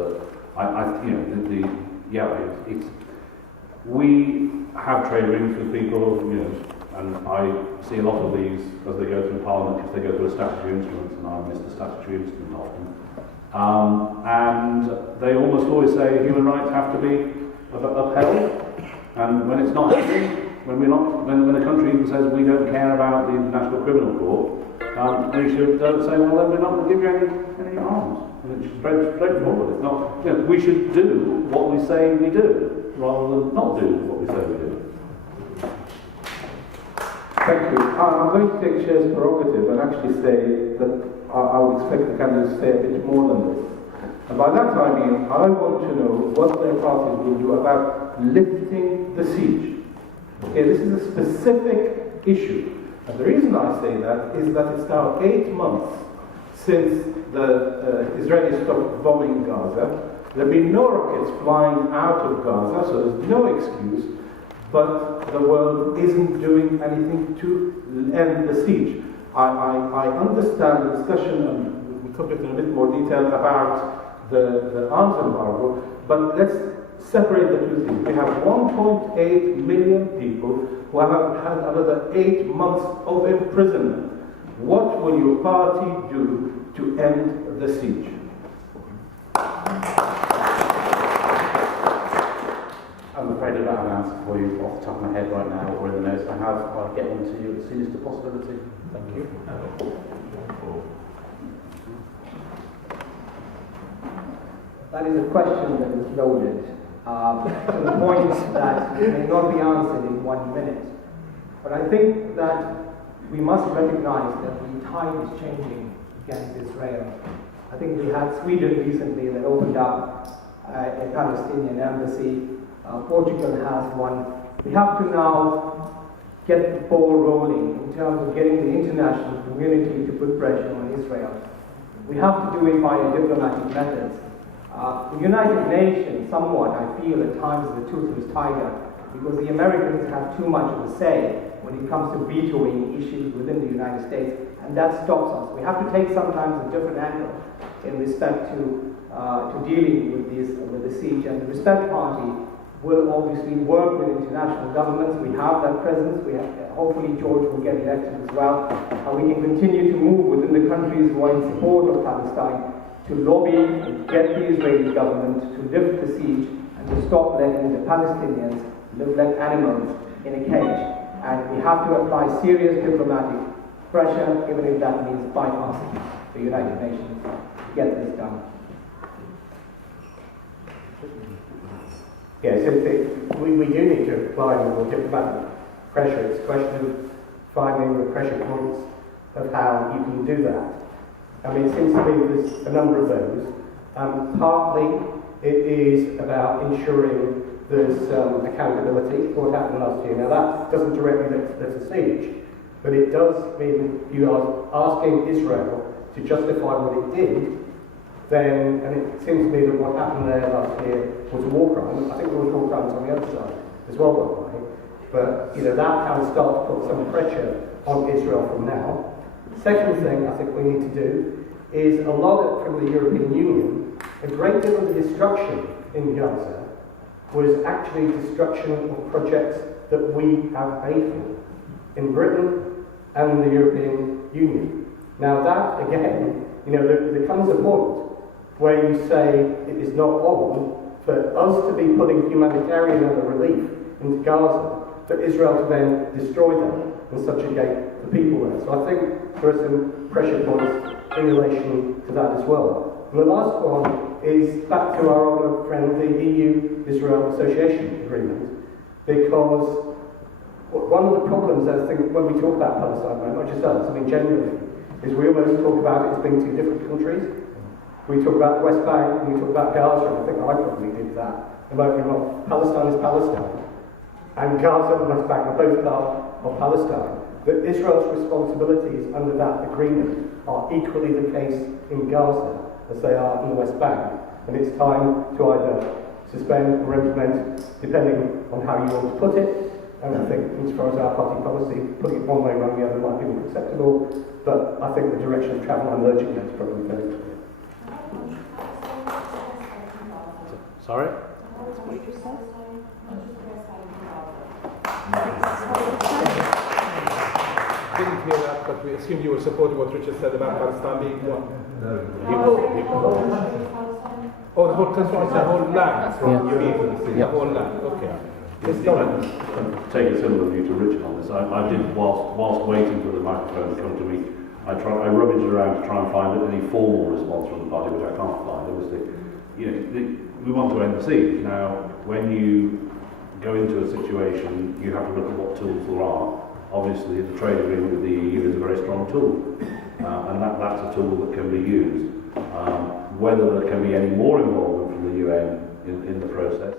but we have trade agreements with people, and I see a lot of these as they go through Parliament, if they go through a statutory instrument, and I miss the statutory instrument often. And they almost always say human rights have to be upheld, and when it's not happening, when a country even says we don't care about the International Criminal Court, we should say, well, then we're not going to give you any arms. And it's straightforward. It's not. We should do what we say we do, rather than not do what we say we do. Thank you. I'm going to take Chair's prerogative and actually say that I would expect the candidates to say a bit more than this. And by that I mean, I want to know what their parties will do about lifting the siege. Okay, this is a specific issue. And the reason I say that is that it's now 8 months since the Israelis stopped bombing Gaza. There have been no rockets flying out of Gaza, so there's no excuse. But the world isn't doing anything to end the siege. I understand the discussion, and we'll talk in a bit more detail about the arms embargo, but let's separate the two things. We have 1.8 million people who have had another 8 months of imprisonment. What will your party do to end the siege? I'm afraid I don't have an answer for you off the top of my head right now, or in the notes I have. I'll get one to you as soon as the possibility. Thank you. That is a question that is loaded, to the point that it may not be answered in 1 minute. But I think that we must recognize that the tide is changing against Israel. I think we had Sweden recently that opened up a Palestinian embassy. Portugal has one. We have to now get the ball rolling in terms of getting the international community to put pressure on Israel. We have to do it via diplomatic methods. The United Nations, somewhat, I feel at times, is a toothless tiger, because the Americans have too much of a say when it comes to vetoing issues within the United States, and that stops us. We have to take sometimes a different angle in respect to dealing with the siege, and the Respect Party will obviously work with international governments. We have that presence. Hopefully George will get elected as well. And we can continue to move within the countries who are in support of Palestine to lobby and get the Israeli government to lift the siege and to stop letting the Palestinians live like animals in a cage. And we have to apply serious diplomatic pressure, even if that means bypassing the United Nations, to get this done. Yes, we do need to apply more diplomatic pressure. It's a question of finding the pressure points of how you can do that. I mean, it seems to me there's a number of those. Partly, it is about ensuring there's accountability for what happened last year. Now, that doesn't directly lift the siege, but it does mean you are asking Israel to justify what it did. Then, and it seems to me that what happened there last year was a war crime. I think there was war crimes on the other side as well, by the way. But, that can start to put some pressure on Israel from now. Second thing I think we need to do is a lot from the European Union. A great deal of the destruction in Gaza was actually destruction of projects that we have paid for in Britain and the European Union. Now that, again, there comes a point where you say it is not on for us to be putting humanitarian and relief into Gaza, for Israel to then destroy them and subjugate the people there. So I think there are some pressure points in relation to that as well. And the last one is back to our old friend, the EU-Israel Association Agreement, because one of the problems, I think, when we talk about Palestine, not just us, I mean generally, is we almost talk about it as being two different countries. We talk about the West Bank and we talk about Gaza, and I think I probably did that. I might be wrong. Palestine is Palestine. And Gaza and the West Bank are both part of Palestine. But Israel's responsibilities under that agreement are equally the case in Gaza as they are in the West Bank. And it's time to either suspend or implement, depending on how you want to put it. And I think, as far as our party policy, putting it one way or the other might be acceptable. But I think the direction of travel I'm urging is probably very clear. Sorry? Didn't hear that, but we assumed you were supporting what Richard said about Palestine being one. Oh, the whole country, the whole land. You mean the whole land? Okay. I take a similar view to Richard on this. I did, whilst waiting for the microphone to come to me, I rummaged around to try and find any formal response from the party, which I can't find. Obviously, we want to end the siege. Now, when you go into a situation, you have to look at what tools there are. Obviously, the trade agreement with the EU is a very strong tool, and that's a tool that can be used. Whether there can be any more involvement from the UN in the process,